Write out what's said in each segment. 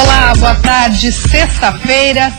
Olá, boa tarde. Sexta-feira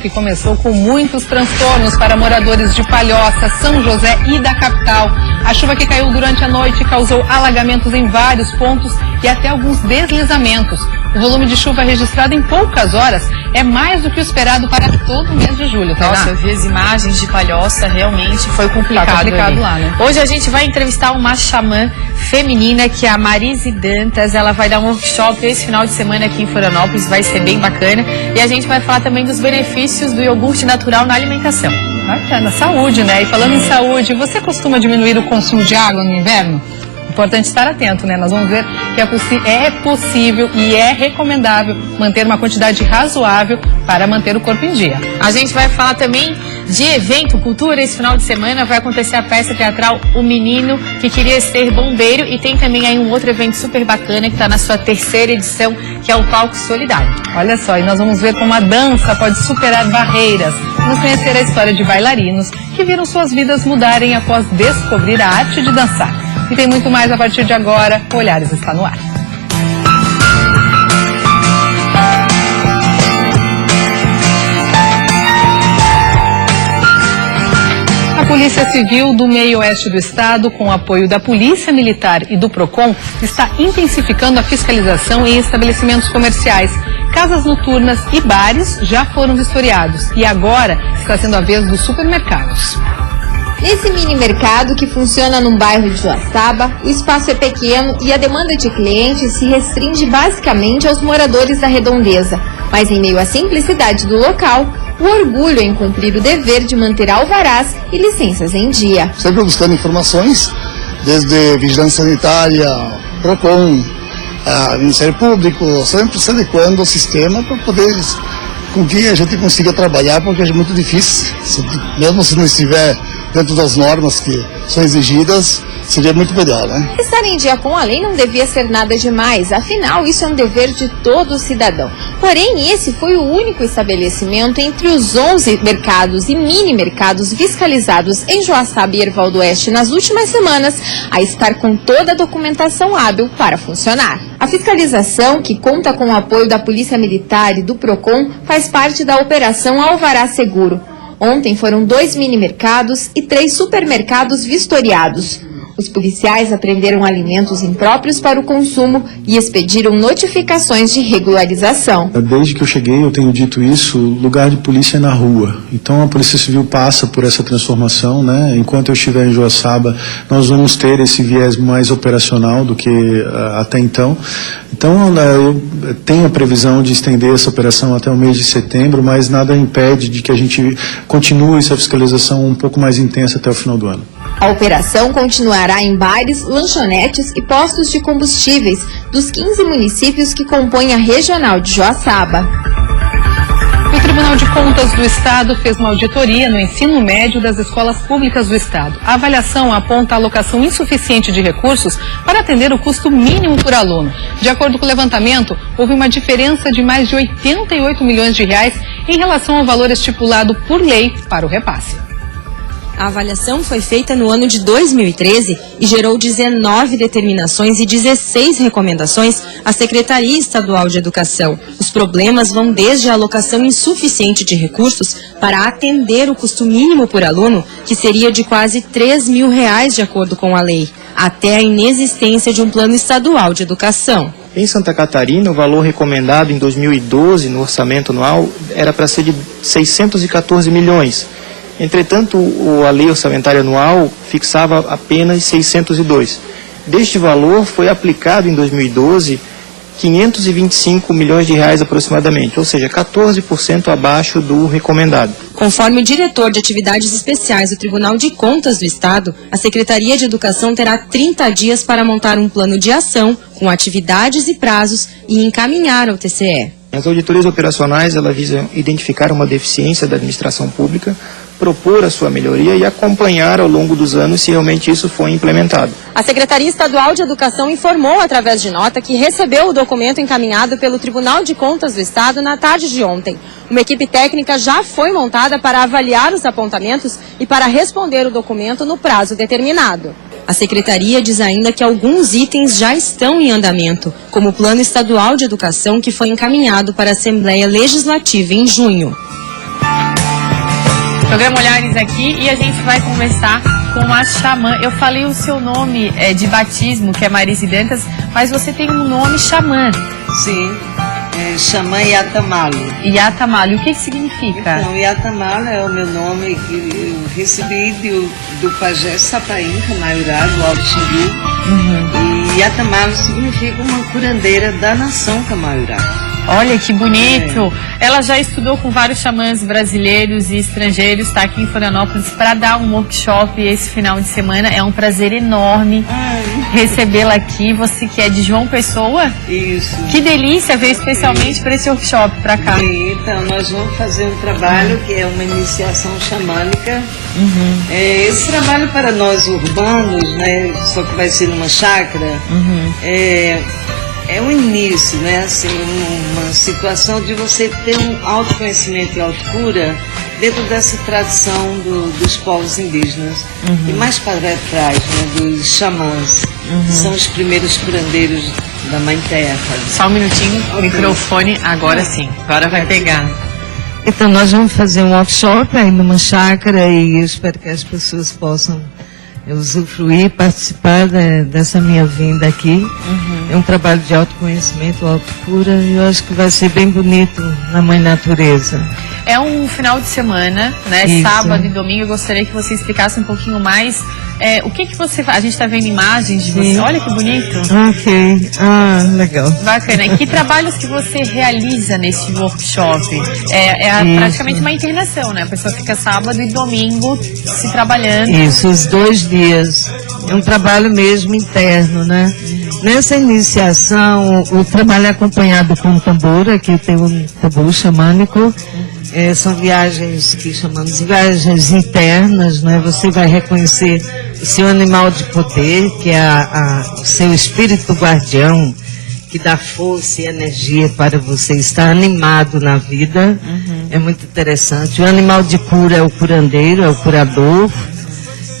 que começou com muitos transtornos para moradores de Palhoça, São José e da capital. A chuva que caiu durante a noite causou alagamentos em vários pontos e até alguns deslizamentos. O volume de chuva registrado em poucas horas é mais do que o esperado para todo o mês de julho. Nossa, eu vi as imagens de Palhoça, realmente foi complicado. Tá complicado lá, né? Hoje a gente vai entrevistar uma xamã feminina, que é a Marise Dantas. Ela vai dar um workshop esse final de semana aqui em Florianópolis, vai ser bem bacana. E a gente vai falar também dos benefícios do iogurte natural na alimentação. Bacana, saúde, né? E falando em saúde, você costuma diminuir o consumo de água no inverno? Importante estar atento, né? Nós vamos ver que é possível e é recomendável manter uma quantidade razoável para manter o corpo em dia. A gente vai falar também de evento, cultura. Esse final de semana vai acontecer a peça teatral O Menino que Queria Ser Bombeiro, e tem também aí um outro evento super bacana que está na sua 3ª edição, que é o Palco Solidário. Olha só, e nós vamos ver como a dança pode superar barreiras. Vamos conhecer a história de bailarinos que viram suas vidas mudarem após descobrir a arte de dançar. E tem muito mais a partir de agora. O Olhares está no ar. A Polícia Civil do Meio Oeste do Estado, com o apoio da Polícia Militar e do PROCON, está intensificando a fiscalização em estabelecimentos comerciais. Casas noturnas e bares já foram vistoriados e agora está sendo a vez dos supermercados. Nesse mini mercado, que funciona num bairro de Joaçaba, o espaço é pequeno e a demanda de clientes se restringe basicamente aos moradores da redondeza. Mas em meio à simplicidade do local, o orgulho em cumprir o dever de manter alvarás e licenças em dia. Sempre buscando informações, desde vigilância sanitária, PROCON, Ministério Público, sempre se adequando ao sistema para poder com que a gente consiga trabalhar, porque é muito difícil, mesmo se não estiver dentro das normas que são exigidas, seria muito melhor, né? Estar em dia com a lei não devia ser nada demais, afinal isso é um dever de todo cidadão. Porém, esse foi o único estabelecimento entre os 11 mercados e mini mercados fiscalizados em Joaçaba e Erval do Oeste nas últimas semanas a estar com toda a documentação hábil para funcionar. A fiscalização, que conta com o apoio da Polícia Militar e do PROCON, faz parte da Operação Alvará Seguro. Ontem foram 2 mini-mercados e 3 supermercados vistoriados. Os policiais apreenderam alimentos impróprios para o consumo e expediram notificações de regularização. Desde que eu cheguei, eu tenho dito isso, o lugar de polícia é na rua. Então a Polícia Civil passa por essa transformação, né? Enquanto eu estiver em Joaçaba, nós vamos ter esse viés mais operacional do que até então. Então, eu tenho a previsão de estender essa operação até o mês de setembro, mas nada impede de que a gente continue essa fiscalização um pouco mais intensa até o final do ano. A operação continuará em bares, lanchonetes e postos de combustíveis dos 15 municípios que compõem a Regional de Joaçaba. O Tribunal de Contas do Estado fez uma auditoria no ensino médio das escolas públicas do Estado. A avaliação aponta a alocação insuficiente de recursos para atender o custo mínimo por aluno. De acordo com o levantamento, houve uma diferença de mais de 88 milhões de reais em relação ao valor estipulado por lei para o repasse. A avaliação foi feita no ano de 2013 e gerou 19 determinações e 16 recomendações à Secretaria Estadual de Educação. Os problemas vão desde a alocação insuficiente de recursos para atender o custo mínimo por aluno, que seria de quase R$3 mil de acordo com a lei, até a inexistência de um plano estadual de educação. Em Santa Catarina, o valor recomendado em 2012 no orçamento anual era para ser de 614 milhões. Entretanto, a lei orçamentária anual fixava apenas 602. Deste valor foi aplicado em 2012 525 milhões de reais aproximadamente, ou seja, 14% abaixo do recomendado. Conforme o diretor de Atividades Especiais do Tribunal de Contas do Estado, a Secretaria de Educação terá 30 dias para montar um plano de ação com atividades e prazos e encaminhar ao TCE. As auditorias operacionais, elas visam identificar uma deficiência da administração pública, propor a sua melhoria e acompanhar ao longo dos anos se realmente isso foi implementado. A Secretaria Estadual de Educação informou através de nota que recebeu o documento encaminhado pelo Tribunal de Contas do Estado na tarde de ontem. Uma equipe técnica já foi montada para avaliar os apontamentos e para responder o documento no prazo determinado. A secretaria diz ainda que alguns itens já estão em andamento, como o Plano Estadual de Educação, que foi encaminhado para a Assembleia Legislativa em junho. Programa Olhares aqui e a gente vai conversar com a xamã. Eu falei o seu nome de batismo, que é Marise Dantas, mas você tem um nome xamã. Sim, xamã Yatamalo. Yatamalo, e o que significa? Então, Yatamalo é o meu nome que eu recebi do pajé Sapaim Camaiurá, do Alto Xingu. E Yatamalo significa uma curandeira da nação Camaiurá. Olha que bonito! Ela já estudou com vários xamãs brasileiros e estrangeiros, está aqui em Florianópolis para dar um workshop esse final de semana. É um prazer enorme recebê-la aqui. Você que é de João Pessoa? Isso. Que delícia ver especialmente para esse workshop para cá. Então, nós vamos fazer um trabalho que é uma iniciação xamânica. Esse trabalho para nós urbanos, né, só que vai ser numa chácara, é o início, né? Assim, uma situação de você ter um autoconhecimento e autocura dentro dessa tradição dos povos indígenas. E mais para trás, né? Dos xamãs, que são os primeiros curandeiros da Mãe Terra. Só um minutinho, o microfone, agora sim, agora vai pegar. Então, nós vamos fazer um workshop aí numa chácara e eu espero que as pessoas possam usufruir, participar dessa minha vinda aqui. É um trabalho de autoconhecimento, autocura, e eu acho que vai ser bem bonito na Mãe Natureza. É um final de semana, né? Isso. Sábado e domingo. Eu gostaria que você explicasse um pouquinho mais o que você faz. A gente está vendo imagens de você. Olha que bonito. Ok. Legal. Bacana. E que trabalhos que você realiza nesse workshop? Praticamente uma internação, né? A pessoa fica sábado e domingo se trabalhando. Isso, os 2 dias. É um trabalho mesmo interno, né? Nessa iniciação, o trabalho é acompanhado com um tambor. Aqui tem um tambor xamânico. São viagens que chamamos de viagens internas, né? Você vai reconhecer o seu animal de poder, que é o seu espírito guardião, que dá força e energia para você estar animado na vida. É muito interessante. O animal de cura é o curandeiro, é o curador.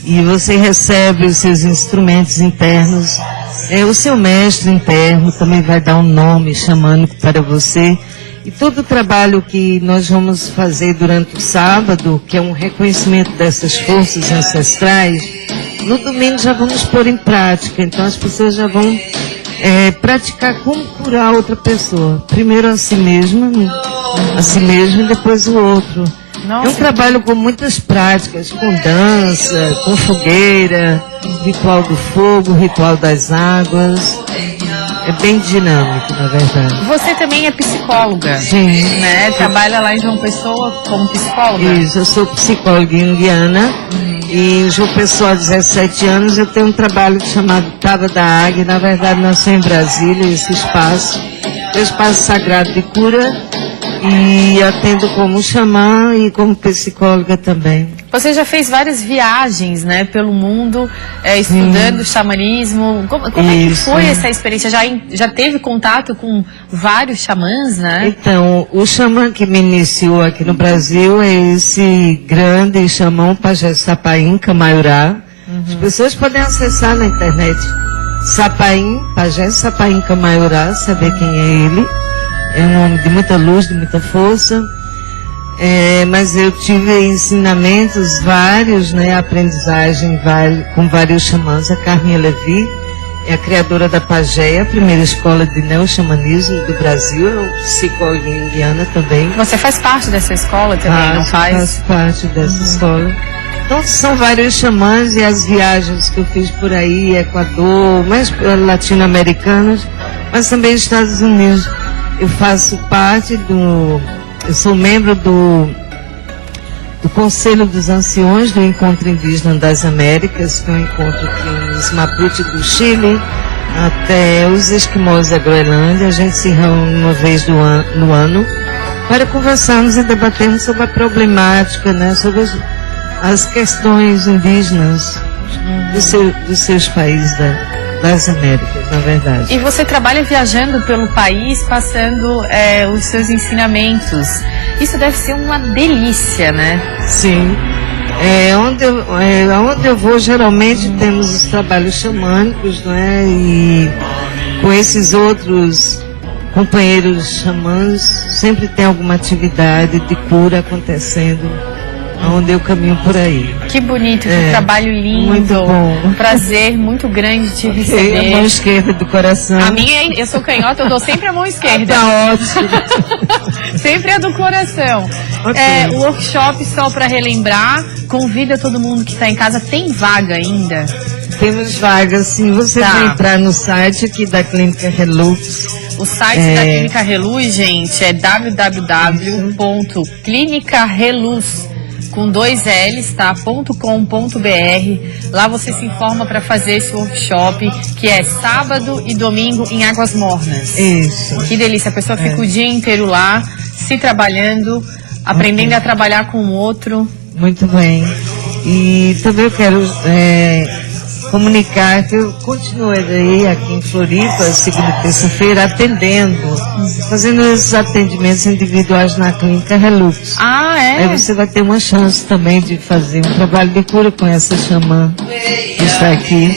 E você recebe os seus instrumentos internos. O seu mestre interno também vai dar um nome xamânico para você. E todo o trabalho que nós vamos fazer durante o sábado, que é um reconhecimento dessas forças ancestrais, no domingo já vamos pôr em prática. Então as pessoas já vão praticar como curar outra pessoa. Primeiro a si mesma e depois o outro. Nossa. É um trabalho com muitas práticas, com dança, com fogueira, ritual do fogo, ritual das águas. É bem dinâmico, na verdade. Você também é psicóloga. Sim. Né? Trabalha lá em João Pessoa como psicóloga? Isso, eu sou psicóloga junguiana. E em João Pessoa, há 17 anos, eu tenho um trabalho chamado Tava da Águia. Na verdade, nasceu em Brasília, esse espaço. É um espaço sagrado de cura. E atendo como xamã e como psicóloga também. Você já fez várias viagens, né, pelo mundo, estudando xamanismo. Como é que foi essa experiência? Já teve contato com vários xamãs, né? Então, o xamã que me iniciou aqui no Brasil é esse grande xamã Pajé Sapaim Camaiurá. As pessoas podem acessar na internet Sapaim, Pajé Sapaim Camaiurá, saber quem é ele. É um homem de muita luz, de muita força. Mas eu tive ensinamentos vários, né, aprendizagem com vários xamãs. A Carminha Levi é a criadora da Pajé, a primeira escola de neo-xamanismo do Brasil, é psicóloga indiana também. Você faz parte dessa escola também, não faz? Faço parte dessa escola. Então são vários xamãs e as viagens que eu fiz por aí, Equador, mais latino-americanas, mas também Estados Unidos. Eu faço parte eu sou membro do Conselho dos Anciões do Encontro Indígena das Américas, que é um encontro que nos Mapuche do Chile até os Esquimós da Groenlândia. A gente se reúne uma vez no ano para conversarmos e debatermos sobre a problemática, né, sobre as questões indígenas dos seus países das Américas, na verdade. E você trabalha viajando pelo país, passando os seus ensinamentos. Isso deve ser uma delícia, né? Sim. Onde eu vou, geralmente temos os trabalhos xamânicos, não é? E com esses outros companheiros xamãs, sempre tem alguma atividade de cura acontecendo, onde eu caminho por aí. Que bonito, que trabalho lindo. Muito bom. Um prazer muito grande te receber. A mão esquerda do coração. A minha, eu sou canhota, eu dou sempre a mão esquerda. Tá ótimo. Sempre a do coração. Ok. O workshop, só para relembrar, convida todo mundo que está em casa. Tem vaga ainda? Temos vagas, sim. Você vai entrar no site aqui da Clínica Relux. O site da Clínica Reluz, gente, é www.clinicareluz, com 2 L's, tá? .com.br. Lá você se informa para fazer esse workshop, que é sábado e domingo em Águas Mornas. Isso. Que delícia, a pessoa fica o dia inteiro lá, se trabalhando, aprendendo a trabalhar com o outro. Muito bem. E também eu quero comunicar que eu continuarei aqui em Floripa, segunda e terça-feira, atendendo, fazendo esses atendimentos individuais na Clínica Relux. Ah, é? Aí você vai ter uma chance também de fazer um trabalho de cura com essa xamã que está aqui.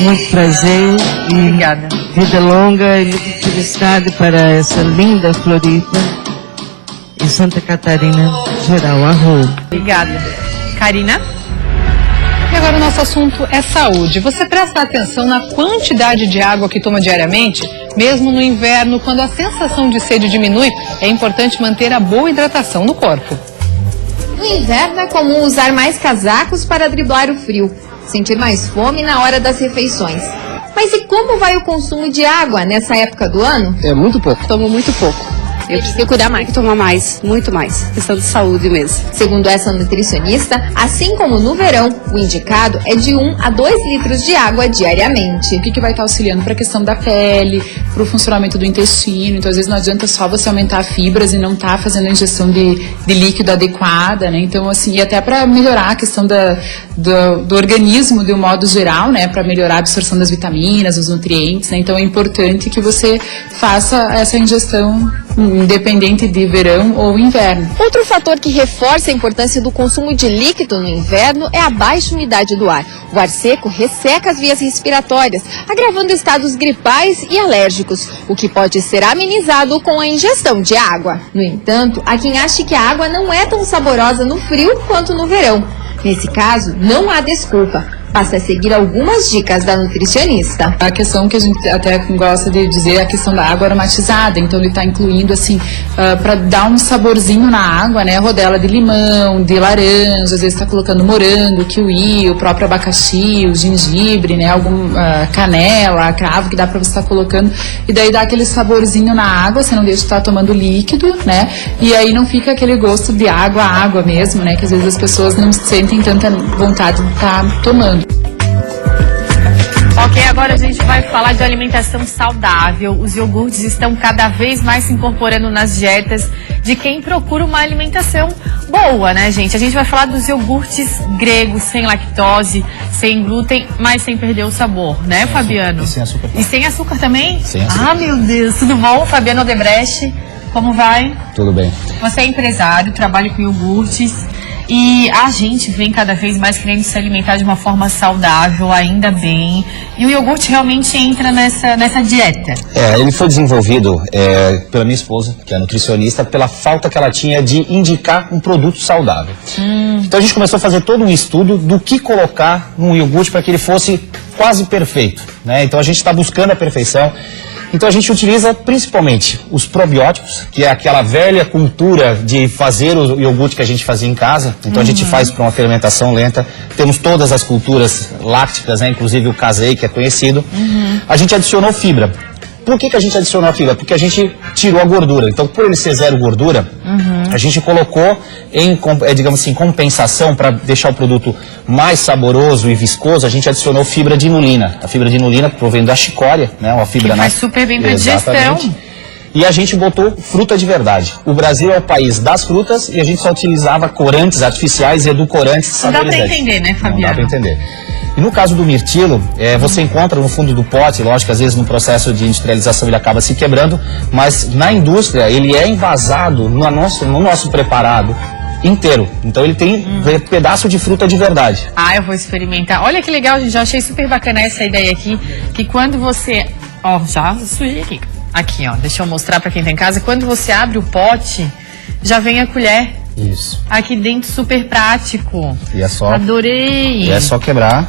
Muito prazer e Obrigada. Vida longa e muita felicidade para essa linda Floripa e Santa Catarina geral. Arro. Obrigada. Karina? E agora o nosso assunto é saúde. Você presta atenção na quantidade de água que toma diariamente? Mesmo no inverno, quando a sensação de sede diminui, é importante manter a boa hidratação no corpo. No inverno é comum usar mais casacos para driblar o frio, sentir mais fome na hora das refeições. Mas e como vai o consumo de água nessa época do ano? É muito pouco. Tomo muito pouco. Eu preciso cuidar mais. Tem que tomar mais, muito mais. Questão de saúde mesmo. Segundo essa nutricionista, assim como no verão, o indicado é de 1 a 2 litros de água diariamente. O que vai estar auxiliando para a questão da pele, para o funcionamento do intestino. Então, às vezes, não adianta só você aumentar fibras e não estar fazendo a ingestão de líquido adequada, né? Então, assim, e até para melhorar a questão do organismo de um modo geral, né? Para melhorar a absorção das vitaminas, os nutrientes, né? Então, é importante que você faça essa ingestão independente de verão ou inverno. Outro fator que reforça a importância do consumo de líquido no inverno é a baixa umidade do ar. O ar seco resseca as vias respiratórias, agravando estados gripais e alérgicos, o que pode ser amenizado com a ingestão de água. No entanto, há quem ache que a água não é tão saborosa no frio quanto no verão. Nesse caso, não há desculpa. Basta seguir algumas dicas da nutricionista. A questão que a gente até gosta de dizer é a questão da água aromatizada. Então, ele está incluindo, assim, para dar um saborzinho na água, né? Rodela de limão, de laranja, às vezes está colocando morango, kiwi, o próprio abacaxi, o gengibre, né? Canela, cravo que dá para você estar colocando. E daí dá aquele saborzinho na água, você não deixa de estar tomando líquido, né? E aí não fica aquele gosto de água mesmo, né? Que às vezes as pessoas não sentem tanta vontade de estar tomando. Ok, agora a gente vai falar de alimentação saudável. Os iogurtes estão cada vez mais se incorporando nas dietas de quem procura uma alimentação boa, né, gente? A gente vai falar dos iogurtes gregos, sem lactose, sem glúten, mas sem perder o sabor, né, Fabiano? E sem açúcar. E sem açúcar também? Sem açúcar. Ah, meu Deus, tudo bom? Fabiano Odebrecht, como vai? Tudo bem. Você é empresário, trabalha com iogurtes. E a gente vem cada vez mais querendo se alimentar de uma forma saudável, ainda bem. E o iogurte realmente entra nessa dieta. Ele foi desenvolvido pela minha esposa, que é nutricionista, pela falta que ela tinha de indicar um produto saudável. Então a gente começou a fazer todo um estudo do que colocar num iogurte para que ele fosse quase perfeito, né? Então a gente está buscando a perfeição. Então a gente utiliza principalmente os probióticos, que é aquela velha cultura de fazer o iogurte que a gente fazia em casa. Então a gente faz para uma fermentação lenta. Temos todas as culturas lácticas, né? Inclusive o casei, que é conhecido. A gente adicionou fibra. Por que a gente adicionou a fibra? Porque a gente tirou a gordura. Então, por ele ser zero gordura, a gente colocou em, digamos assim, compensação para deixar o produto mais saboroso e viscoso, a gente adicionou fibra de inulina. A fibra de inulina provém da chicória, né? Uma fibra que faz super bem para a digestão. E a gente botou fruta de verdade. O Brasil é o país das frutas e a gente só utilizava corantes artificiais e edulcorantes saborizantes. Não dá para entender, né, Fabiano? Não dá para entender. E no caso do mirtilo, você encontra no fundo do pote, lógico que às vezes no processo de industrialização ele acaba se quebrando, mas na indústria ele é envasado no nosso preparado inteiro. Então ele tem pedaço de fruta de verdade. Ah, eu vou experimentar. Olha que legal, gente. Já achei super bacana essa ideia aqui. Que quando você... Ó, já sujei aqui. Aqui, ó. Deixa eu mostrar pra quem tá em casa. Quando você abre o pote, já vem a colher. Isso. Aqui dentro, super prático. E é só... Adorei. E é só quebrar.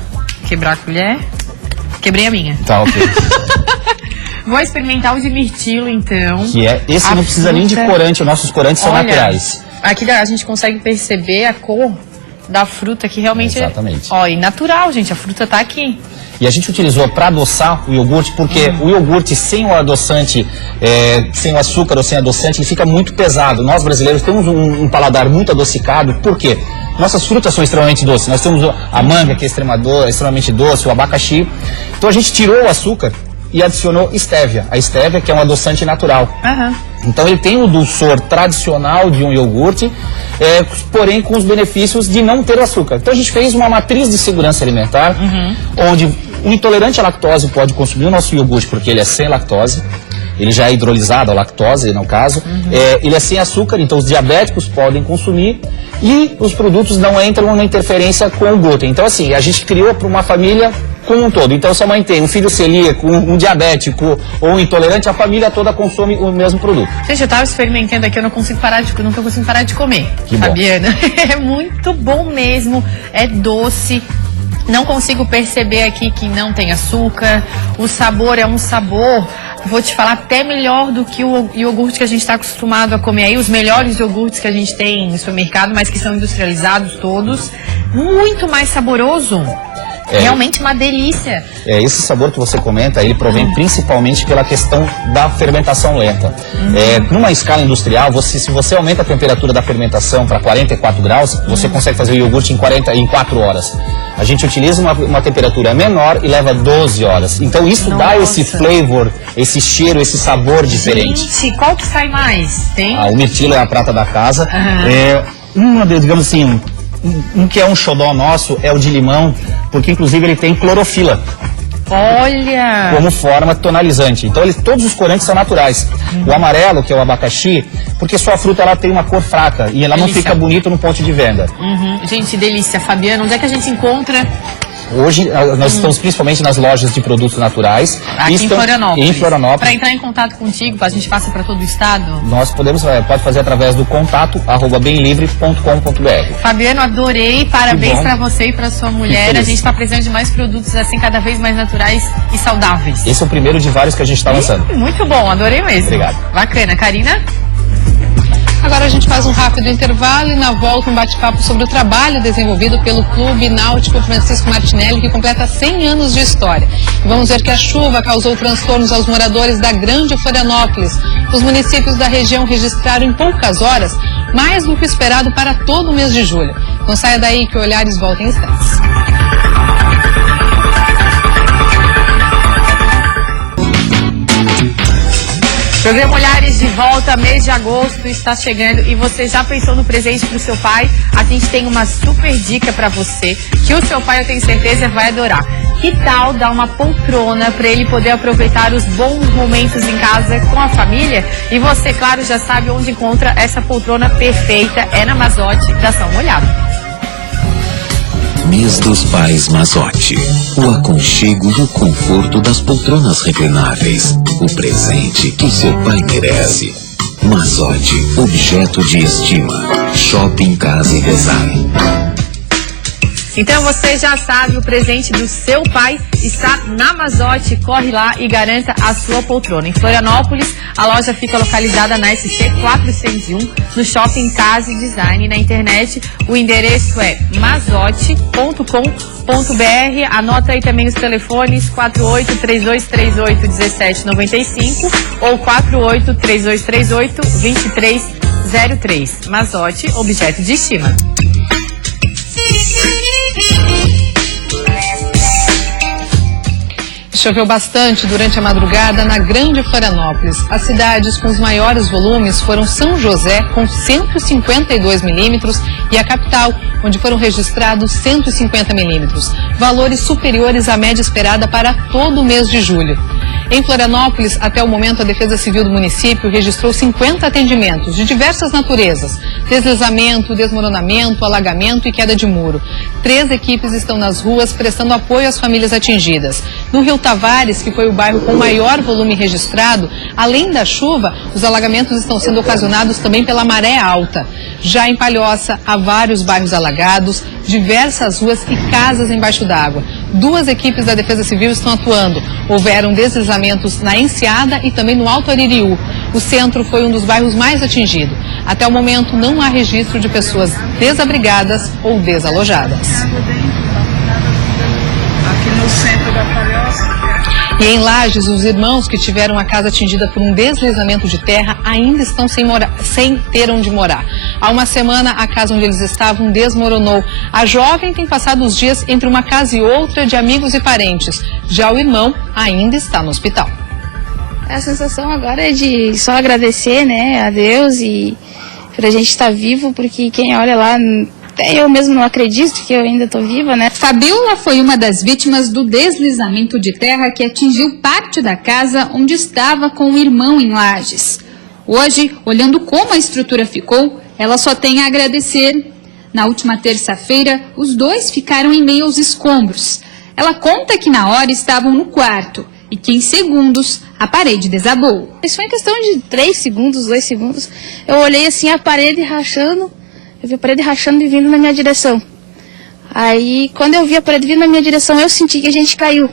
Quebrar a colher. Quebrei a minha. Tá, ok. Vou experimentar o de mirtilo, então. Que é... Esse não precisa nem de corante. Os nossos corantes são naturais. Aqui a gente consegue perceber a cor da fruta que realmente Exatamente. Ó, e natural, gente. A fruta tá aqui. E a gente utilizou para adoçar o iogurte, porque o iogurte sem o adoçante, sem o açúcar ou sem adoçante, ele fica muito pesado. Nós brasileiros temos um paladar muito adocicado, por quê? Nossas frutas são extremamente doces. Nós temos a manga, que é extremamente doce, o abacaxi. Então a gente tirou o açúcar e adicionou estévia. A estévia, que é um adoçante natural. Então ele tem o dulçor tradicional de um iogurte, porém com os benefícios de não ter açúcar. Então a gente fez uma matriz de segurança alimentar, onde o intolerante à lactose pode consumir o nosso iogurte porque ele é sem lactose. Ele já é hidrolisado, a lactose no caso. Ele é sem açúcar, então os diabéticos podem consumir. E os produtos não entram na interferência com o glúten. Então assim, a gente criou para uma família como um todo. Então se a mãe tem um filho celíaco, um diabético ou um intolerante, a família toda consome o mesmo produto. Gente, eu tava experimentando aqui, eu não consigo parar de comer. Que Fabiana. É muito bom mesmo, é doce. Não consigo perceber aqui que não tem açúcar. O sabor é um sabor, vou te falar, até melhor do que o iogurte que a gente está acostumado a comer aí. Os melhores iogurtes que a gente tem no supermercado, mas que são industrializados todos. Muito mais saboroso. Realmente uma delícia. Esse sabor que você comenta, ele provém principalmente pela questão da fermentação lenta. Numa escala industrial, se você aumenta a temperatura da fermentação para 44 graus, você consegue fazer o iogurte em 4 horas. A gente utiliza uma temperatura menor e leva 12 horas. Então isso dá esse flavor, esse cheiro, esse sabor diferente. Gente, qual que sai mais? Tem? O mirtilo é a prata da casa. Digamos assim, um que é um xodó nosso é o de limão, porque inclusive ele tem clorofila. Olha! Como forma tonalizante. Então todos os corantes são naturais. O amarelo, que é o abacaxi, porque sua fruta ela tem uma cor fraca e ela não fica bonita no ponto de venda. Gente, delícia. Fabiana, onde é que a gente encontra? Hoje nós estamos principalmente nas lojas de produtos naturais. Aqui em Florianópolis. Em Florianópolis. Para entrar em contato contigo, a gente passa para todo o estado? Nós pode fazer através do contato@bemlivre.com.br. Fabiano, adorei. Parabéns para você e para sua mulher. A gente está precisando de mais produtos assim, cada vez mais naturais e saudáveis. Esse é o primeiro de vários que a gente está lançando. Muito bom, adorei mesmo. Obrigado. Bacana. Karina? Agora a gente faz um rápido intervalo e na volta um bate-papo sobre o trabalho desenvolvido pelo Clube Náutico Francisco Martinelli, que completa 100 anos de história. E vamos ver que a chuva causou transtornos aos moradores da Grande Florianópolis. Os municípios da região registraram em poucas horas mais do que o esperado para todo o mês de julho. Não saia daí que Olhares volta em instantes. Programa Olhares de volta, mês de agosto está chegando e você já pensou no presente para o seu pai? A gente tem uma super dica para você que o seu pai, eu tenho certeza, vai adorar. Que tal dar uma poltrona para ele poder aproveitar os bons momentos em casa com a família? E você, claro, já sabe onde encontra essa poltrona perfeita, é na Mazotti. Dá só uma olhada. Mês dos Pais Mazotti. O aconchego e o conforto das poltronas reclináveis. O presente que seu pai merece. Mazotti, objeto de estima. Shopping Casa e Design. Então você já sabe, o presente do seu pai está na Mazotti. Corre lá e garanta a sua poltrona. Em Florianópolis, a loja fica localizada na SC 401, no Shopping Casa e Design. Na internet, o endereço é mazotti.com.br. Anota aí também os telefones 48-3238-1795 ou 48-3238-2303. Mazotti, objeto de estima. Choveu bastante durante a madrugada na Grande Florianópolis. As cidades com os maiores volumes foram São José, com 152 milímetros, e a capital, onde foram registrados 150 milímetros. Valores superiores à média esperada para todo o mês de julho. Em Florianópolis, até o momento, a Defesa Civil do município registrou 50 atendimentos de diversas naturezas: deslizamento, desmoronamento, alagamento e queda de muro. 3 equipes estão nas ruas prestando apoio às famílias atingidas. No Rio Tavares, que foi o bairro com maior volume registrado, além da chuva, os alagamentos estão sendo ocasionados também pela maré alta. Já em Palhoça, há vários bairros alagados, diversas ruas e casas embaixo d'água. 2 equipes da Defesa Civil estão atuando. Houveram deslizamentos na Enseada e também no Alto Aririú. O centro foi um dos bairros mais atingidos. Até o momento, não há registro de pessoas desabrigadas ou desalojadas. Aqui no centro da Palhoça. E em Lages, os irmãos que tiveram a casa atingida por um deslizamento de terra ainda estão sem ter onde morar. Há uma semana, a casa onde eles estavam desmoronou. A jovem tem passado os dias entre uma casa e outra de amigos e parentes. Já o irmão ainda está no hospital. A sensação agora é de só agradecer, né, a Deus e por a gente estar vivo, porque quem olha lá, até eu mesmo não acredito que eu ainda estou viva, né? Fabiola foi uma das vítimas do deslizamento de terra que atingiu parte da casa onde estava com o irmão em Lages. Hoje, olhando como a estrutura ficou, ela só tem a agradecer. Na última terça-feira, os dois ficaram em meio aos escombros. Ela conta que na hora estavam no quarto e que em segundos a parede desabou. Isso foi em questão de 3 segundos, 2 segundos. Eu olhei assim a parede rachando. Eu vi a parede rachando e vindo na minha direção. Aí, quando eu vi a parede vindo na minha direção, eu senti que a gente caiu.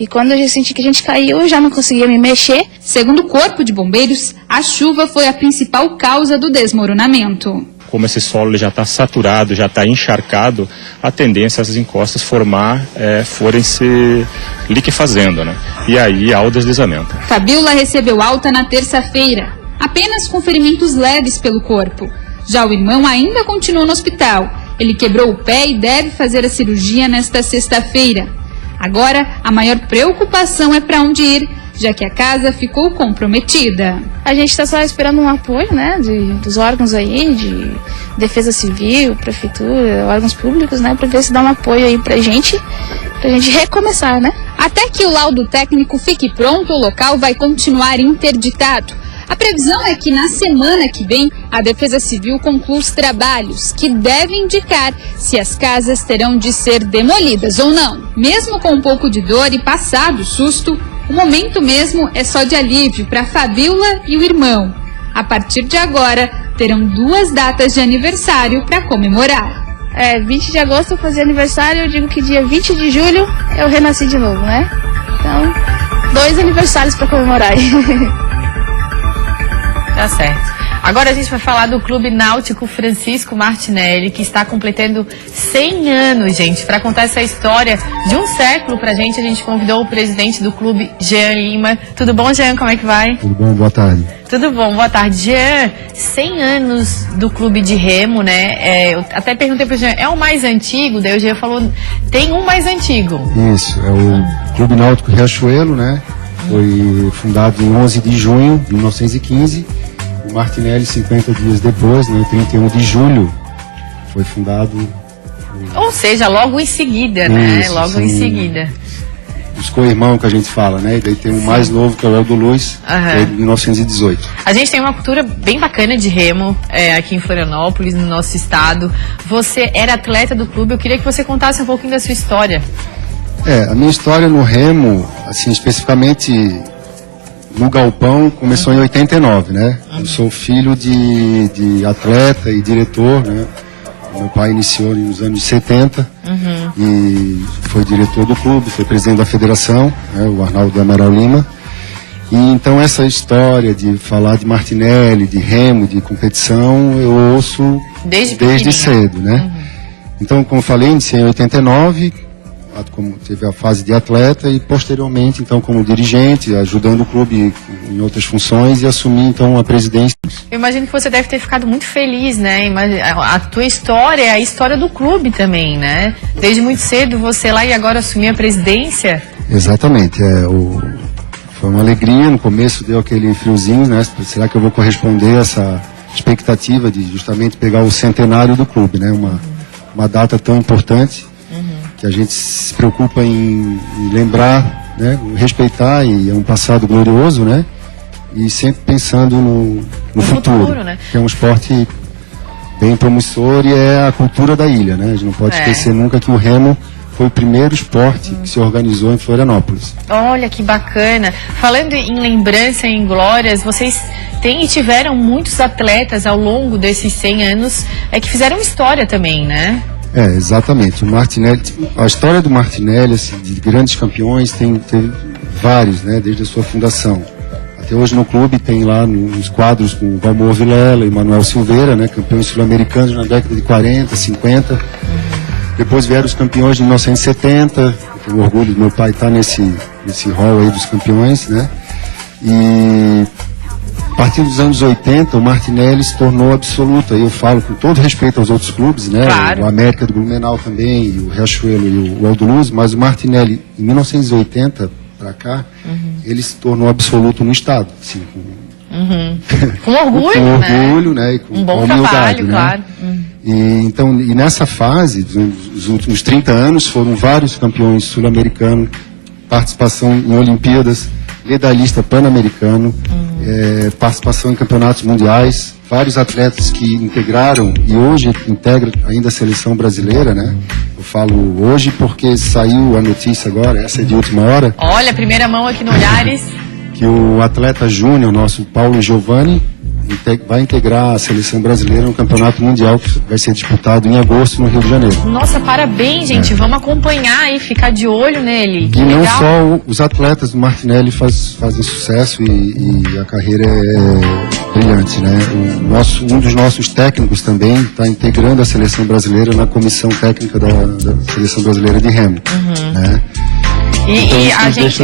E quando eu senti que a gente caiu, eu já não conseguia me mexer. Segundo o Corpo de Bombeiros, a chuva foi a principal causa do desmoronamento. Como esse solo ele já está saturado, já está encharcado, a tendência é essas encostas forem se liquefazendo, né? E aí há o deslizamento. Fabiola recebeu alta na terça-feira, apenas com ferimentos leves pelo corpo. Já o irmão ainda continua no hospital. Ele quebrou o pé e deve fazer a cirurgia nesta sexta-feira. Agora, a maior preocupação é para onde ir, já que a casa ficou comprometida. A gente está só esperando um apoio, né, dos órgãos aí, de Defesa Civil, Prefeitura, órgãos públicos, né, para ver se dá um apoio aí pra gente recomeçar, né? Até que o laudo técnico fique pronto, o local vai continuar interditado. A previsão é que na semana que vem a Defesa Civil conclua os trabalhos que devem indicar se as casas terão de ser demolidas ou não. Mesmo com um pouco de dor e passado o susto, o momento mesmo é só de alívio para Fabiola e o irmão. A partir de agora, terão 2 datas de aniversário para comemorar. 20 de agosto eu fazia aniversário, eu digo que dia 20 de julho eu renasci de novo, né? Então, 2 aniversários para comemorar aí. Tá certo. Agora a gente vai falar do Clube Náutico Francisco Martinelli, que está completando 100 anos, gente. Para contar essa história de um século pra gente, a gente convidou o presidente do clube, Jean Lima. Tudo bom, Jean? Como é que vai? Tudo bom, boa tarde. Tudo bom, boa tarde. Jean, 100 anos do clube de remo, né? Eu até perguntei pro Jean, é o mais antigo? Daí o Jean falou, tem um mais antigo. Isso, é o Clube Náutico Riachuelo, né? Foi fundado em 11 de junho de 1915. O Martinelli, 50 dias depois, no 31 de julho, foi fundado. Ou seja, logo em seguida, né? Isso, logo em seguida. Os co-irmãos que a gente fala, né? E daí tem o mais novo, que é o Eldo Luz, que é de 1918. A gente tem uma cultura bem bacana de remo aqui em Florianópolis, no nosso estado. Você era atleta do clube, eu queria que você contasse um pouquinho da sua história. A minha história no remo, assim, especificamente no galpão, começou em 89, né? Eu sou filho de atleta e diretor, né? Meu pai iniciou nos anos 70 e foi diretor do clube, foi presidente da federação, né? O Arnaldo Amaral Lima. E então essa história de falar de Martinelli, de remo, de competição, eu ouço desde cedo, né? Então, como eu falei, iniciei em 89, como teve a fase de atleta e posteriormente, então, como dirigente, ajudando o clube em outras funções e assumi, então, a presidência. Eu imagino que você deve ter ficado muito feliz, né? A tua história é a história do clube também, né? Desde muito cedo você lá e agora assumir a presidência. Exatamente, foi uma alegria, no começo deu aquele friozinho, né? Será que eu vou corresponder a essa expectativa de justamente pegar o centenário do clube, né? Uma data tão importante. que a gente se preocupa em lembrar, né, respeitar, e é um passado glorioso, né, e sempre pensando no futuro, né? Que é um esporte bem promissor e é a cultura da ilha, né? A gente não pode esquecer nunca que o remo foi o primeiro esporte que se organizou em Florianópolis. Olha que bacana. Falando em lembrança, em glórias, vocês têm e tiveram muitos atletas ao longo desses 100 anos que fizeram história também, né? Exatamente. O Martinelli, a história do Martinelli, assim, de grandes campeões, teve vários, né? Desde a sua fundação. Até hoje no clube tem lá nos quadros com o Valmor Vilela e Manuel Silveira, né, campeões sul-americanos na década de 40, 50. Depois vieram os campeões de 1970. Eu tenho orgulho do meu pai estar nesse hall aí dos campeões, né? E a partir dos anos 80, o Martinelli se tornou absoluto. Aí eu falo com todo respeito aos outros clubes, né? Claro. O América do Blumenau também, e o Riachuelo e o Aldo Luz, mas o Martinelli, em 1980 para cá, ele se tornou absoluto no estado, assim, Com orgulho, com orgulho, né? E com um bom humildade, trabalho, né? claro. E nessa fase, dos últimos 30 anos, foram vários campeões sul-americanos, participação em Olimpíadas, medalhista pan-americano, participação em campeonatos mundiais, vários atletas que integraram e hoje integram ainda a seleção brasileira, né? Eu falo hoje porque saiu a notícia agora, essa é de última hora. Olha, primeira mão aqui no Olhares. Que o atleta júnior, nosso Paulo Giovanni, vai integrar a seleção brasileira no campeonato mundial que vai ser disputado em agosto no Rio de Janeiro. Nossa, parabéns, gente. Vamos acompanhar e ficar de olho nele. Que e não legal. só os atletas do Martinelli fazem sucesso e a carreira é brilhante, né? Um dos nossos técnicos também está integrando a seleção brasileira na comissão técnica da seleção brasileira de remo, né? E a gente,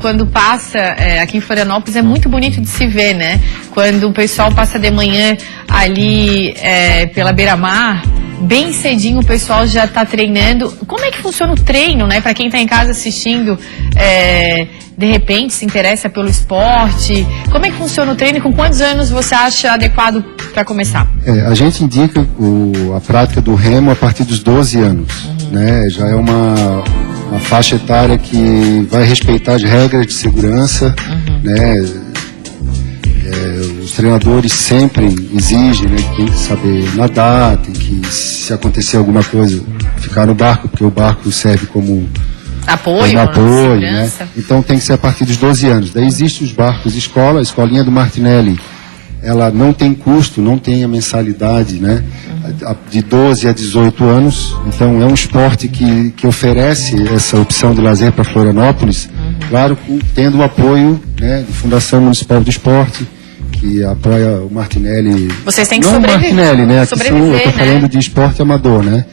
quando passa aqui em Florianópolis, é muito bonito de se ver, né? Quando o pessoal passa de manhã ali pela beira-mar, bem cedinho o pessoal já está treinando. Como é que funciona o treino, né? Para quem está em casa assistindo, de repente se interessa pelo esporte. Como é que funciona o treino e com quantos anos você acha adequado para começar? A gente indica a prática do remo a partir dos 12 anos, né? Já é uma faixa etária que vai respeitar as regras de segurança, né? Os treinadores sempre exigem, né, que tem que saber nadar, tem que, se acontecer alguma coisa, ficar no barco, porque o barco serve como apoio, né? Então tem que ser a partir dos 12 anos. Daí existem os barcos escola, a escolinha do Martinelli, ela não tem custo, não tem a mensalidade, né? De 12 a 18 anos. Então é um esporte que oferece essa opção de lazer para Florianópolis, claro, tendo o apoio, né, de Fundação Municipal do Esporte, que apoia o Martinelli. Vocês têm que sobreviver. Não o Martinelli, né? Eu estou falando de esporte amador, né?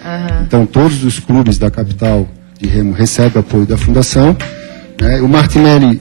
Então todos os clubes da capital de remo recebem apoio da Fundação, né? O Martinelli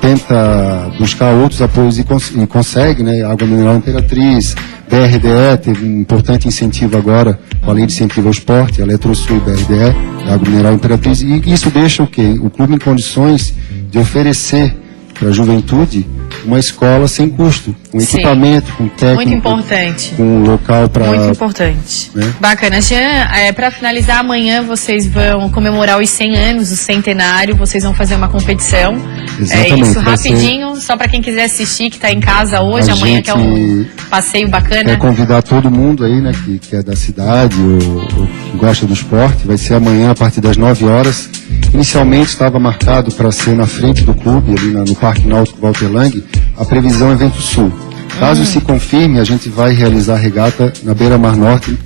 tenta buscar outros apoios e consegue, né? Água Mineral Imperatriz, BRDE teve um importante incentivo agora, além de incentivo ao esporte, a Eletrosul e BRDE, Água Mineral Imperatriz, e isso deixa o quê? O clube em condições de oferecer para a juventude uma escola sem custo, com equipamento, com técnico, muito importante, com um local para... Muito importante. Né? Bacana. Jean, para finalizar, amanhã vocês vão comemorar os 100 anos, o centenário, vocês vão fazer uma competição. Exatamente. Isso rapidinho, só para quem quiser assistir, que está em casa hoje, amanhã que é um passeio bacana. Quer convidar todo mundo aí, né, que é da cidade ou que gosta do esporte, vai ser amanhã a partir das 9 horas. Inicialmente estava marcado para ser na frente do clube, ali no Parque Náutico Walter Lang, a previsão é Vento Sul. Caso se confirme, a gente vai realizar a regata na Beira-Mar Norte,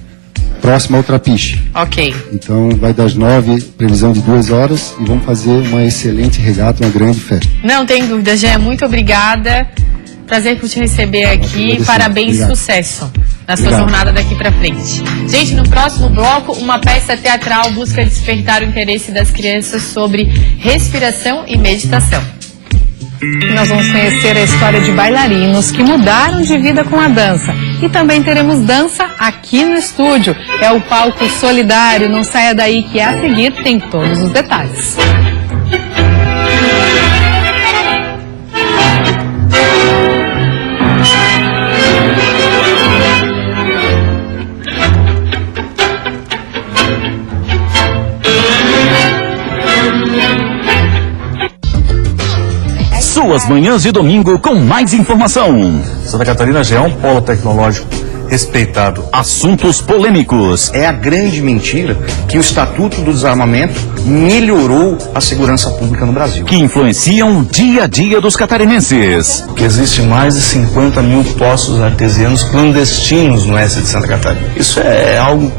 próxima ao Trapiche. Ok. Então vai das 9, previsão de 2 horas, e vamos fazer uma excelente regata, uma grande festa. Não tem dúvida, Jean, muito obrigada. Prazer por te receber aqui. Parabéns e sucesso na sua jornada daqui para frente. Gente, no próximo bloco, uma peça teatral busca despertar o interesse das crianças sobre respiração e meditação. Nós vamos conhecer a história de bailarinos que mudaram de vida com a dança. E também teremos dança aqui no estúdio. É o palco solidário. Não saia daí que a seguir tem todos os detalhes. Suas manhãs de domingo com mais informação. Santa Catarina já é um polo tecnológico respeitado. Assuntos polêmicos. É a grande mentira que o Estatuto do Desarmamento melhorou a segurança pública no Brasil. Que influenciam o dia a dia dos catarinenses. Que existe mais de 50 mil poços artesianos clandestinos no oeste de Santa Catarina. Isso é algo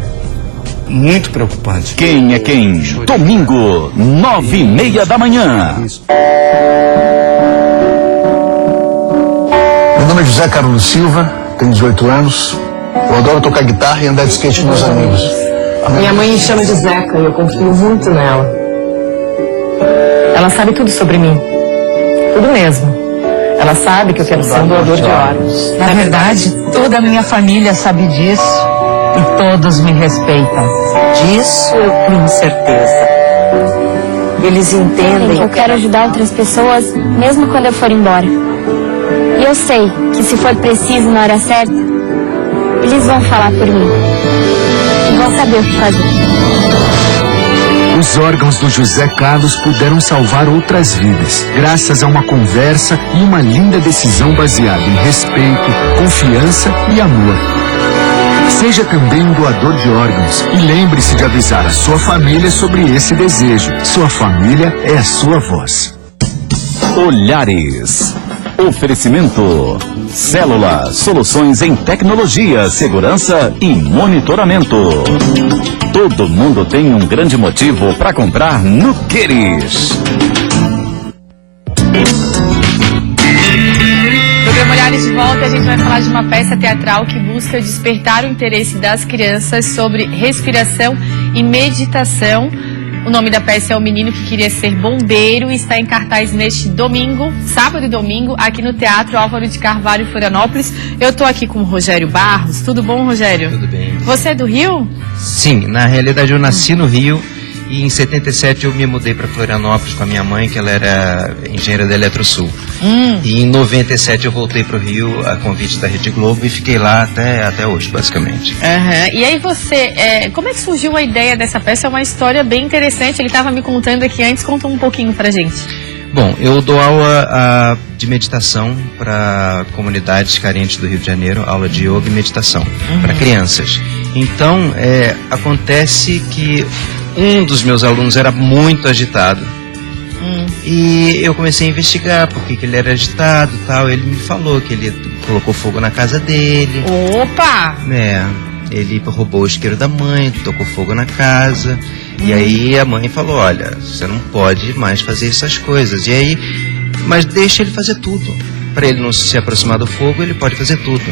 muito preocupante. Quem é quem? Domingo, 9h30 da manhã. Meu nome é José Carlos Silva, tenho 18 anos. Eu adoro tocar guitarra e andar de skate com meus amigos. Minha mãe me chama de Zeca e eu confio muito nela. Ela sabe tudo sobre mim. Tudo mesmo. Ela sabe que eu quero ser um doador de órgãos. Na verdade, toda a minha família sabe disso e todos me respeitam. Disso eu tenho certeza. Eles entendem. Eu quero ajudar outras pessoas, mesmo quando eu for embora. E eu sei que se for preciso na hora certa, eles vão falar por mim. E vão saber o que fazer. Os órgãos do José Carlos puderam salvar outras vidas, graças a uma conversa e uma linda decisão baseada em respeito, confiança e amor. Seja também um doador de órgãos e lembre-se de avisar a sua família sobre esse desejo. Sua família é a sua voz. Olhares. Oferecimento. Célula. Soluções em tecnologia, segurança e monitoramento. Todo mundo tem um grande motivo para comprar no Queires. Programa Olhares de volta, a gente vai falar de uma peça teatral que busca despertar o interesse das crianças sobre respiração e meditação. O nome da peça é O Menino que Queria Ser Bombeiro e está em cartaz neste domingo, sábado e domingo, aqui no Teatro Álvaro de Carvalho, Florianópolis. Eu estou aqui com o Rogério Barros. Tudo bom, Rogério? Tudo bem. Você é do Rio? Sim, na realidade eu nasci no Rio e em 77 eu me mudei para Florianópolis com a minha mãe, que ela era engenheira da Eletrosul. E em 97 eu voltei para o Rio a convite da Rede Globo e fiquei lá até hoje, basicamente. E aí você, como é que surgiu a ideia dessa peça? É uma história bem interessante, ele estava me contando aqui antes, conta um pouquinho pra gente. Bom, eu dou aula de meditação para comunidades carentes do Rio de Janeiro, aula de yoga e meditação para crianças. Então, acontece que um dos meus alunos era muito agitado. E eu comecei a investigar por que ele era agitado e tal. Ele me falou que ele colocou fogo na casa dele. Opa! Ele roubou o isqueiro da mãe, tocou fogo na casa. E aí a mãe falou, olha, você não pode mais fazer essas coisas. E aí, mas deixa ele fazer tudo. Para ele não se aproximar do fogo, ele pode fazer tudo.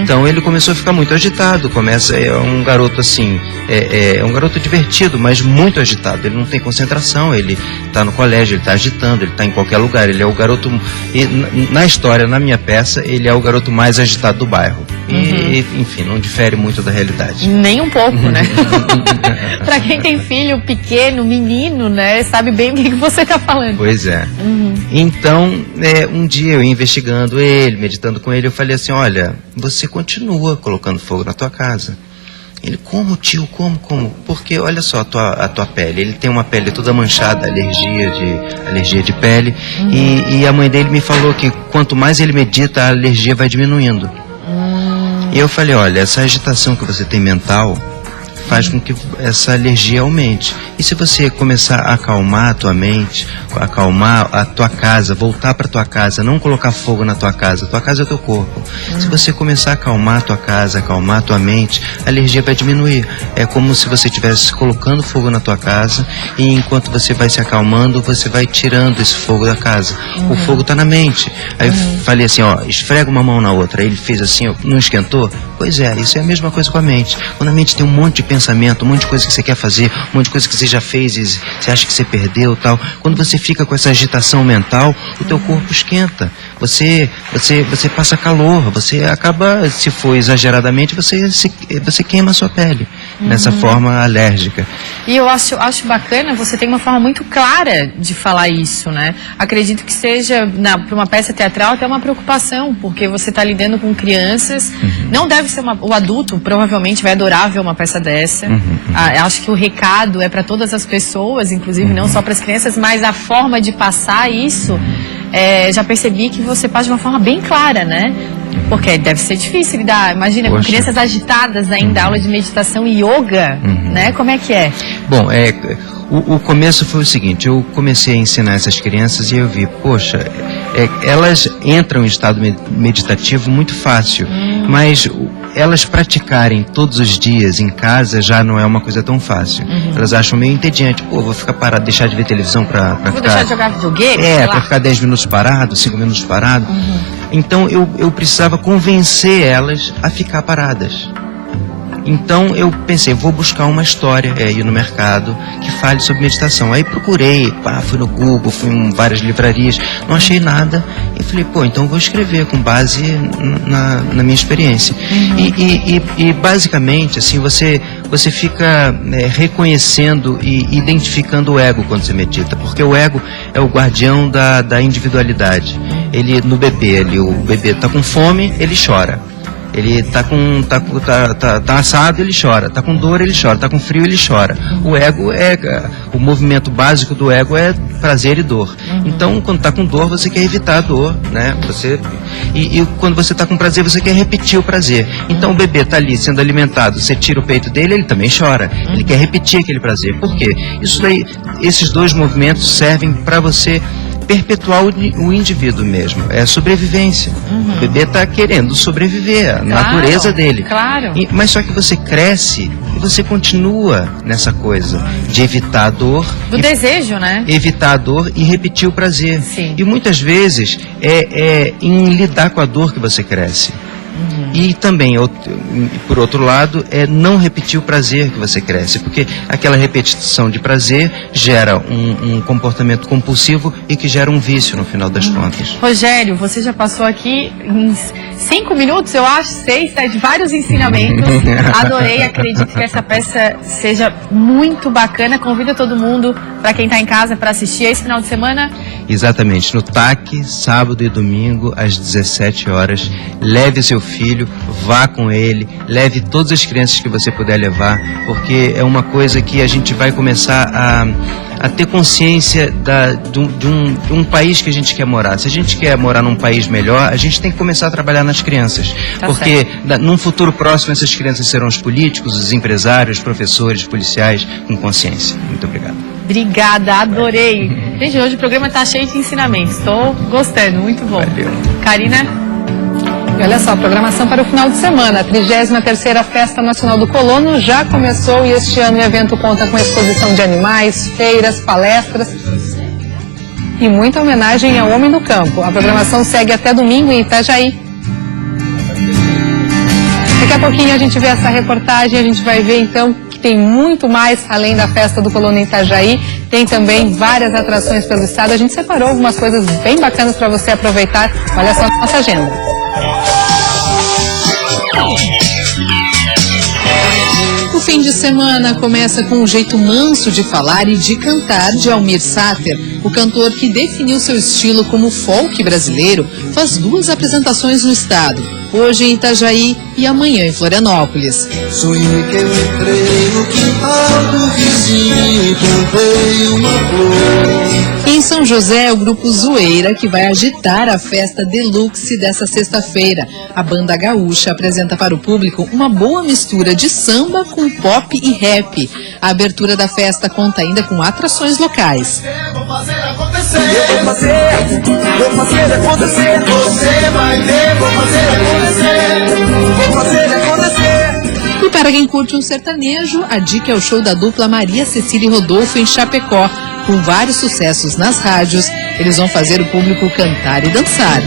Então ele começou a ficar muito agitado. É um garoto assim, é um garoto divertido, mas muito agitado. Ele não tem concentração, ele está no colégio, ele está agitando, ele está em qualquer lugar. Ele é o garoto, na história, na minha peça, ele é o garoto mais agitado do bairro. E, enfim, não difere muito da realidade. Nem um pouco, né? Para quem tem filho pequeno, menino, né, sabe bem o que você está falando. Pois é. Então, um dia eu investigando ele, meditando com ele, eu falei assim, olha, você continua colocando fogo na tua casa. Ele, como, tio, como? Porque, olha só a tua pele, ele tem uma pele toda manchada, alergia de pele, e a mãe dele me falou que quanto mais ele medita, a alergia vai diminuindo. E eu falei, olha, essa agitação que você tem mental faz com que essa alergia aumente. E se você começar a acalmar a tua mente, acalmar a tua casa, voltar para tua casa, não colocar fogo na tua casa é o teu corpo. Se você começar a acalmar a tua casa, acalmar a tua mente, a alergia vai diminuir. É como se você estivesse colocando fogo na tua casa e enquanto você vai se acalmando, você vai tirando esse fogo da casa. O fogo está na mente. Aí eu falei assim, ó, esfrega uma mão na outra. Aí ele fez assim, ó, não esquentou? Pois é, isso é a mesma coisa com a mente. Quando a mente tem um monte de pensamento, um monte de coisa que você quer fazer, um monte de coisa que você já fez e você acha que você perdeu e tal, quando você fica com essa agitação mental, o teu corpo esquenta, você passa calor, você acaba, se for exageradamente, você queima a sua pele, nessa forma alérgica. E eu acho bacana, você tem uma forma muito clara de falar isso, né? Acredito que seja, para uma peça teatral, até uma preocupação, porque você está lidando com crianças, não deve ser o adulto, provavelmente vai adorar ver uma peça dessa. Acho que o recado é para todas as pessoas, inclusive não só para as crianças, mas a forma de passar isso já percebi que você faz de uma forma bem clara, né? Porque deve ser difícil lidar, imagina, com crianças agitadas ainda, aula de meditação e yoga, né? Como é que é? Bom, o começo foi o seguinte, eu comecei a ensinar essas crianças e eu vi, poxa, elas entram em estado meditativo muito fácil, mas elas praticarem todos os dias em casa já não é uma coisa tão fácil. Elas acham meio entediante, pô, vou ficar parado, deixar de ver televisão pra Vou ficar... deixar de jogar videogame? pra ficar 10 minutos parado, 5 minutos parado. Então eu precisava convencer elas a ficar paradas. Então eu pensei, vou buscar uma história aí no mercado que fale sobre meditação. Aí procurei, fui no Google, fui em várias livrarias, não achei nada. E falei, pô, então vou escrever com base na minha experiência. E basicamente, assim, você fica reconhecendo e identificando o ego quando você medita. Porque o ego é o guardião da individualidade. Ele, no bebê, o bebê tá com fome, ele chora. Ele tá assado, ele chora. Tá com dor, ele chora. Tá com frio, ele chora. O ego o movimento básico do ego é prazer e dor. Então, quando tá com dor, você quer evitar a dor, né? E quando você tá com prazer, você quer repetir o prazer. Então, o bebê tá ali sendo alimentado, você tira o peito dele, ele também chora. Ele quer repetir aquele prazer. Por quê? Esses dois movimentos servem para você perpetuar o indivíduo mesmo, é a sobrevivência. O bebê está querendo sobreviver, a natureza dele. Claro. Mas só que você cresce e você continua nessa coisa de evitar a dor. Do desejo, né? Evitar a dor e repetir o prazer. Sim. E muitas vezes é em lidar com a dor que você cresce. E também, por outro lado, é não repetir o prazer que você cresce, porque aquela repetição de prazer gera um comportamento compulsivo e que gera um vício no final das contas. Rogério, você já passou aqui em 5 minutos, eu acho, 6, 7, vários ensinamentos. Adorei, acredito que essa peça seja muito bacana. Convido todo mundo, para quem está em casa, para assistir esse final de semana. Exatamente, no TAC, sábado e domingo, às 17 horas. Leve seu filho, vá com ele, leve todas as crianças que você puder levar, porque é uma coisa que a gente vai começar a ter consciência de um país que a gente quer morar. Se a gente quer morar num país melhor, a gente tem que começar a trabalhar nas crianças. Porque num futuro próximo essas crianças serão os políticos, os empresários, os professores, policiais, com consciência. Muito obrigado. Obrigada, adorei. Gente, hoje o programa está cheio de ensinamentos. Estou gostando, muito bom. Valeu. Karina? E olha só, a programação para o final de semana. A 33ª Festa Nacional do Colono já começou e este ano o evento conta com exposição de animais, feiras, palestras e muita homenagem ao homem do campo. A programação segue até domingo em Itajaí. Daqui a pouquinho a gente vê essa reportagem, a gente vai ver então que tem muito mais além da Festa do Colono em Itajaí. Tem também várias atrações pelo estado. A gente separou algumas coisas bem bacanas para você aproveitar. Olha só a nossa agenda. O fim de semana começa com um jeito manso de falar e de cantar de Almir Sater. O cantor que definiu seu estilo como folk brasileiro faz 2 apresentações no estado, hoje em Itajaí e amanhã em Florianópolis. Sonhei que eu entrei no quintal do vizinho e plantei uma flor. Em São José, o grupo Zoeira, que vai agitar a festa deluxe dessa sexta-feira. A banda gaúcha apresenta para o público uma boa mistura de samba com pop e rap. A abertura da festa conta ainda com atrações locais. Vou fazer acontecer, vou fazer acontecer, você vai ver, vou fazer acontecer. E para quem curte um sertanejo, a dica é o show da dupla Maria Cecília e Rodolfo em Chapecó. Com vários sucessos nas rádios, eles vão fazer o público cantar e dançar.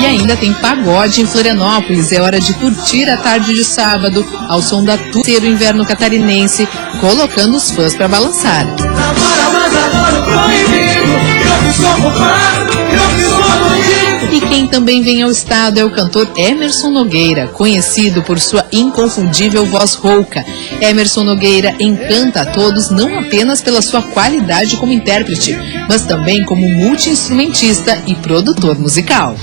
E ainda tem pagode em Florianópolis. É hora de curtir a tarde de sábado ao som da Terceiro Inverno Catarinense, colocando os fãs para balançar. E quem Quem também vem ao estado é o cantor Emerson Nogueira, conhecido por sua inconfundível voz rouca. Emerson Nogueira encanta a todos não apenas pela sua qualidade como intérprete, mas também como multi-instrumentista e produtor musical.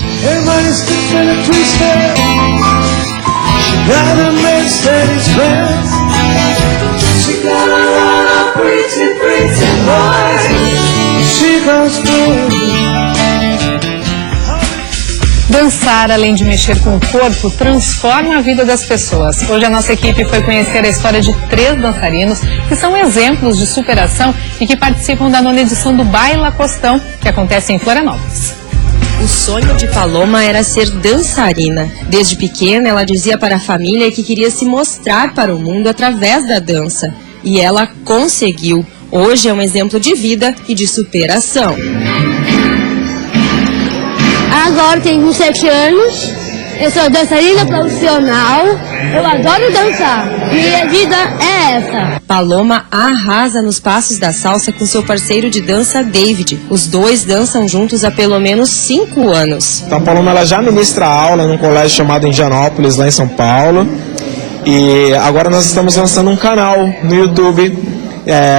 Dançar, além de mexer com o corpo, transforma a vida das pessoas. Hoje a nossa equipe foi conhecer a história de 3 dançarinos que são exemplos de superação e que participam da 9ª edição do Baila Costão, que acontece em Florianópolis. O sonho de Paloma era ser dançarina. Desde pequena, ela dizia para a família que queria se mostrar para o mundo através da dança. E ela conseguiu. Hoje é um exemplo de vida e de superação. Agora tenho 7 anos, eu sou dançarina profissional, eu adoro dançar, minha vida é essa. Paloma arrasa nos passos da salsa com seu parceiro de dança, David. Os dois dançam juntos há pelo menos 5 anos. Então, a Paloma ela já ministra aula num colégio chamado Indianópolis, lá em São Paulo. E agora nós estamos lançando um canal no YouTube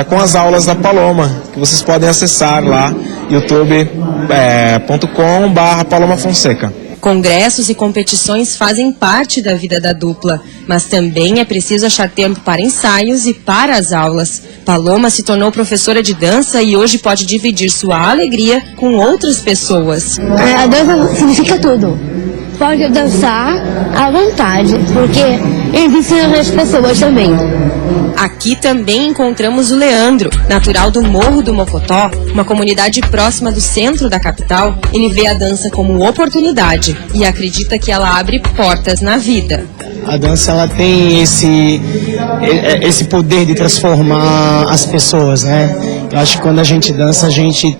com as aulas da Paloma, que vocês podem acessar lá, youtube.com/Paloma Fonseca. Congressos e competições fazem parte da vida da dupla, mas também é preciso achar tempo para ensaios e para as aulas. Paloma se tornou professora de dança e hoje pode dividir sua alegria com outras pessoas. A dança significa tudo. Pode dançar à vontade, porque ensina as pessoas também. Aqui também encontramos o Leandro, natural do Morro do Mocotó, uma comunidade próxima do centro da capital. Ele vê a dança como oportunidade e acredita que ela abre portas na vida. A dança ela tem esse poder de transformar as pessoas, né? Eu acho que quando a gente dança, a gente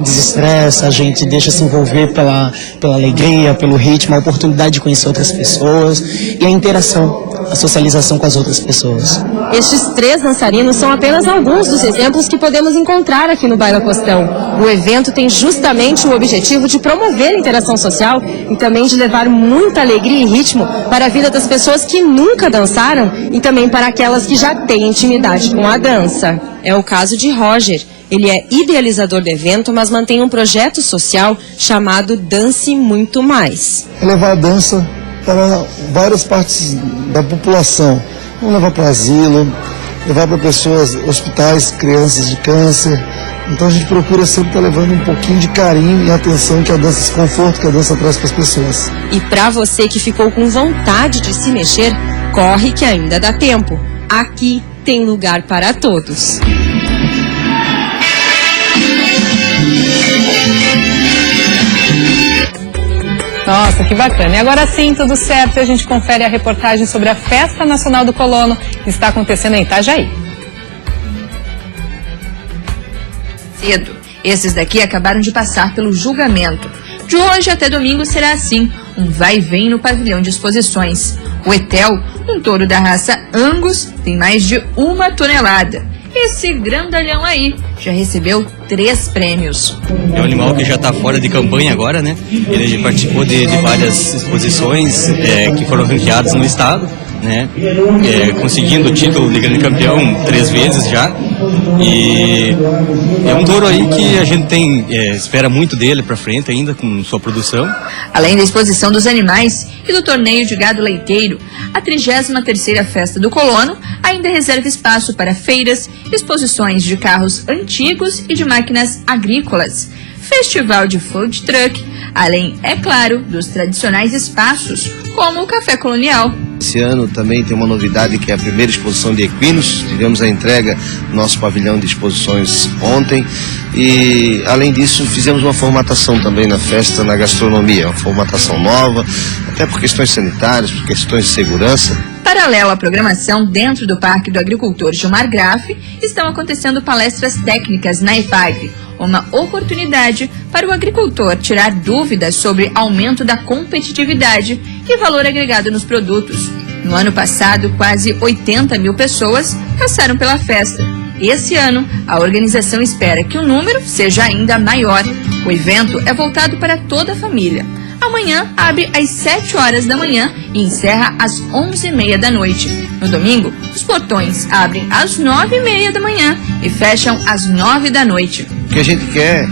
desestressa, a gente deixa se envolver pela alegria, pelo ritmo, a oportunidade de conhecer outras pessoas e a interação, a socialização com as outras pessoas. Estes 3 dançarinos são apenas alguns dos exemplos que podemos encontrar aqui no Baila Costão. O evento tem justamente o objetivo de promover a interação social e também de levar muita alegria e ritmo para a vida das pessoas que nunca dançaram e também para aquelas que já têm intimidade com a dança. É o caso de Roger. Ele é idealizador do evento, mas mantém um projeto social chamado Dance Muito Mais. Levar a dança para várias partes da população. Vamos levar para asilo, levar para pessoas, hospitais, crianças de câncer. Então a gente procura sempre estar levando um pouquinho de carinho e atenção que a dança, esse conforto que a dança traz para as pessoas. E para você que ficou com vontade de se mexer, corre que ainda dá tempo. Aqui tem lugar para todos. Nossa, que bacana. E agora sim, tudo certo. E a gente confere a reportagem sobre a Festa Nacional do Colono, que está acontecendo em Itajaí. Cedo. Esses daqui acabaram de passar pelo julgamento. De hoje até domingo será assim, um vai e vem no pavilhão de exposições. O Etel, um touro da raça Angus, tem mais de 1 tonelada. Esse grandalhão aí já recebeu 3 prêmios. É um animal que já está fora de campanha agora, né? Ele já participou de várias exposições que foram ranqueadas no estado, né? Conseguindo o título de grande campeão 3 vezes já. E é um touro aí que a gente espera muito dele para frente ainda com sua produção. Além da exposição dos animais e do torneio de gado leiteiro, a 33ª Festa do Colono ainda reserva espaço para feiras, exposições de carros antigos e de máquinas agrícolas, festival de food truck, além, é claro, dos tradicionais espaços, como o Café Colonial. Esse ano também tem uma novidade que é a primeira exposição de equinos. Tivemos a entrega do nosso pavilhão de exposições ontem e, além disso, fizemos uma formatação também na festa, na gastronomia, uma formatação nova, até por questões sanitárias, por questões de segurança. Paralelo à programação, dentro do Parque do Agricultor Gilmar Graff, estão acontecendo palestras técnicas na EPAGRE, uma oportunidade para o agricultor tirar dúvidas sobre aumento da competitividade e valor agregado nos produtos. No ano passado, quase 80 mil pessoas passaram pela festa. Esse ano, a organização espera que o número seja ainda maior. O evento é voltado para toda a família. Amanhã abre às 7 horas da manhã e encerra às 11h30 da noite. No domingo, os portões abrem às 9h30 da manhã e fecham às 9 da noite. O que a gente quer,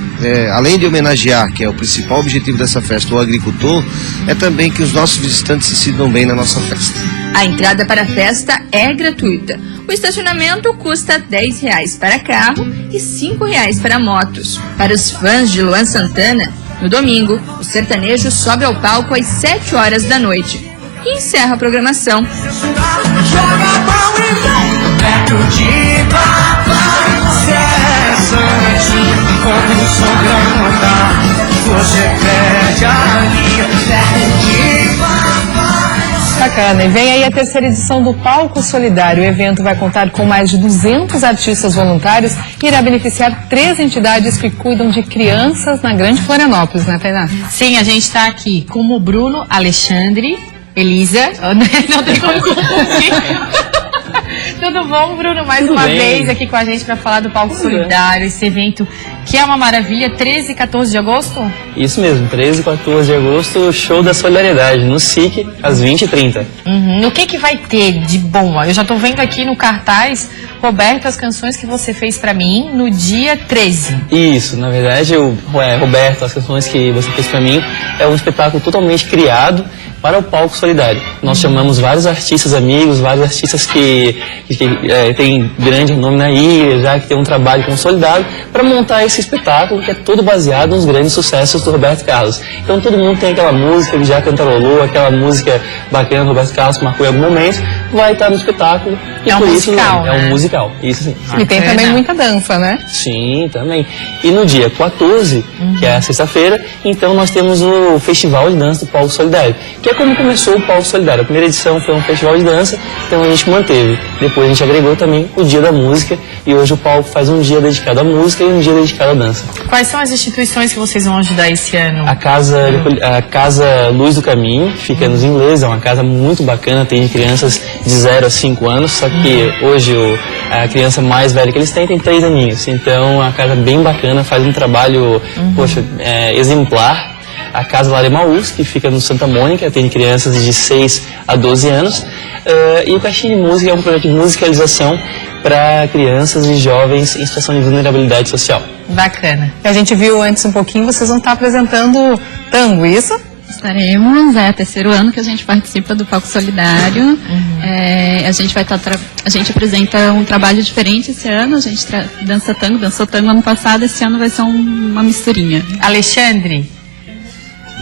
além de homenagear, que é o principal objetivo dessa festa, o agricultor, é também que os nossos visitantes se sintam bem na nossa festa. A entrada para a festa é gratuita. O estacionamento custa R$10 para carro e R$5 para motos. Para os fãs de Luan Santana, no domingo, o sertanejo sobe ao palco às 7 horas da noite e encerra a programação. Bacana, e vem aí a terceira edição do Palco Solidário. O evento vai contar com mais de 200 artistas voluntários e irá beneficiar 3 entidades que cuidam de crianças na Grande Florianópolis, né, Tainá? Sim, a gente está aqui com o Bruno, Alexandre, Elisa. Não tem como confundir. Tudo bom, Bruno? Mais uma vez aqui com a gente para falar do Palco Solidário, esse evento que é uma maravilha, 13 e 14 de agosto? Isso mesmo, 13 e 14 de agosto, show da solidariedade, no SIC, às 20h30. O que vai ter de bom? Eu já estou vendo aqui no cartaz, Roberto, as canções que você fez para mim no dia 13. Isso, na verdade, Roberto, as canções que você fez para mim, é um espetáculo totalmente criado para o Palco Solidário. Nós chamamos vários artistas amigos, vários artistas que têm grande nome na ilha, já que tem um trabalho consolidado, para montar esse espetáculo que é todo baseado nos grandes sucessos do Roberto Carlos. Então todo mundo tem aquela música que já cantarolou, aquela música bacana do Roberto Carlos que marcou em algum momento, vai estar no espetáculo. E é um musical, isso, né? É um musical, isso sim. E tem também muita dança, né? Sim, também. E no dia 14, que é a sexta-feira, então nós temos o Festival de Dança do Palco Solidário, que é como começou o Palco Solidário. A primeira edição foi um festival de dança, então a gente manteve. Depois a gente agregou também o Dia da Música, e hoje o Palco faz um dia dedicado à música e um dia dedicado à dança. Quais são as instituições que vocês vão ajudar esse ano? A Casa Luz do Caminho, que fica nos Ingleses, é uma casa muito bacana, tem crianças de 0 a 5 anos, só que hoje a criança mais velha que eles têm tem 3 aninhos. Então é uma casa bem bacana, faz um trabalho exemplar. A Casa Laremaús, que fica no Santa Mônica, tem crianças de 6 a 12 anos. E o Caixinha de Música é um projeto de musicalização para crianças e jovens em situação de vulnerabilidade social. Bacana. A gente viu antes um pouquinho, vocês vão estar apresentando tango, isso? Estaremos, é o terceiro ano que a gente participa do Palco Solidário. A gente apresenta um trabalho diferente esse ano, a gente dançou tango ano passado, esse ano vai ser uma misturinha. Alexandre,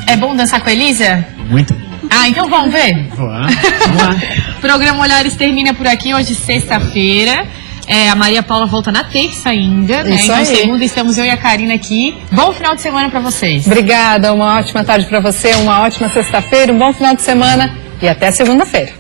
é bom dançar com a Elisa? Muito. Ah, então vamos ver? Vamos lá. O programa Olhares termina por aqui, hoje sexta-feira. A Maria Paula volta na terça ainda, né? Então, segunda, estamos eu e a Karina aqui. Bom final de semana para vocês. Obrigada, uma ótima tarde para você, uma ótima sexta-feira, um bom final de semana e até segunda-feira.